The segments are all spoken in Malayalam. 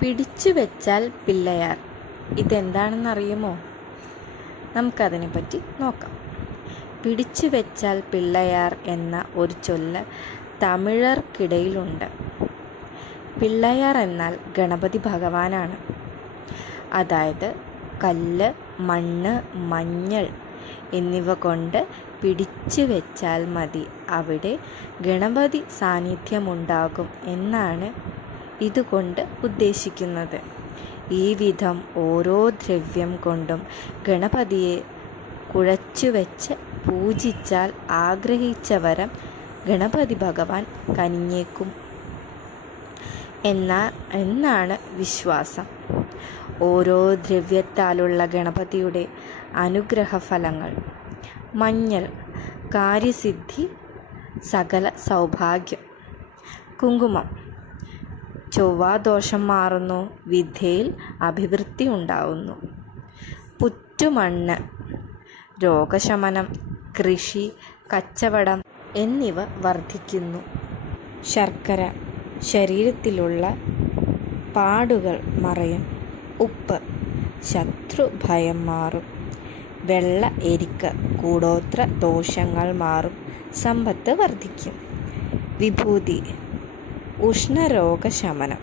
പിടിച്ചു വെച്ചാൽ പിള്ളയാർ. ഇതെന്താണെന്നറിയുമോ? നമുക്കതിനെപ്പറ്റി നോക്കാം. പിടിച്ചു വെച്ചാൽ പിള്ളയാർ എന്ന ഒരു ചൊല്ല് തമിഴർക്കിടയിലുണ്ട്. പിള്ളയാർ എന്നാൽ ഗണപതി ഭഗവാനാണ്. അതായത് കല്ല് മണ്ണ് മഞ്ഞൾ എന്നിവ കൊണ്ട് പിടിച്ചു വെച്ചാൽ മതി. അവിടെ ഗണപതി സാന്നിധ്യമുണ്ടാകും എന്നാണ് ഇതുകൊണ്ട് ഉദ്ദേശിക്കുന്നത്. ഈ വിധം ഓരോ ദ്രവ്യം കൊണ്ടും ഗണപതിയെ കുഴച്ചുവെച്ച് പൂജിച്ചാൽ ആഗ്രഹിച്ച വരം ഗണപതി ഭഗവാൻ കനിഞ്ഞേക്കും. എന്നാ എന്നാണ് വിശ്വാസം. ഓരോ ദ്രവ്യത്താലുള്ള ഗണപതിയുടെ അനുഗ്രഹഫലങ്ങൾ. മഞ്ഞൾ കാര്യസിദ്ധി സകല സൗഭാഗ്യം. കുങ്കുമം ചൊവ്വാദോഷം മാറുന്നു. വിദ്യയിൽ അഭിവൃദ്ധി ഉണ്ടാവുന്നു. പുറ്റുമണ്ണ് രോഗശമനം കൃഷി കച്ചവടം എന്നിവ വർദ്ധിക്കുന്നു ശർക്കര ശരീരത്തിലുള്ള പാടുകൾ മറയും. ഉപ്പ് ശത്രു ഭയം മാറും. വെള്ള എരിക്ക കൂടോത്ര ദോഷങ്ങൾ മാറും. സമ്പത്ത് വർദ്ധിക്കും വിഭൂതി ഉഷ്ണരോഗശമനം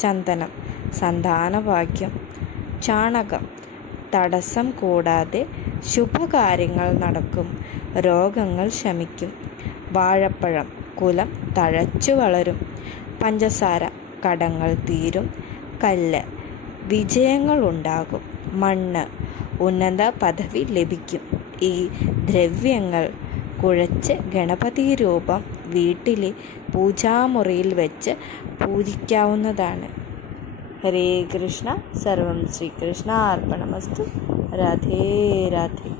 ചന്ദനം സന്താനവാക്യം ചാണകം തടസ്സം കൂടാതെ ശുഭകാര്യങ്ങൾ നടക്കും രോഗങ്ങൾ ശമിക്കും വാഴപ്പഴം കുലം തഴച്ചു വളരും പഞ്ചസാര കടങ്ങൾ തീരും കല്ല് വിജയങ്ങൾ ഉണ്ടാകും മണ്ണ് ഉന്നത പദവി ലഭിക്കും ഈ ദ്രവ്യങ്ങൾ കുഴച്ച് ഗണപതി രൂപം വീട്ടിലെ പൂജാമുറിയിൽ വെച്ച് പൂജിക്കാവുന്നതാണ്. ഹരേ കൃഷ്ണ. സർവം ശ്രീകൃഷ്ണ. അർപ്പണമസ്തു. രാധേ രാധേ.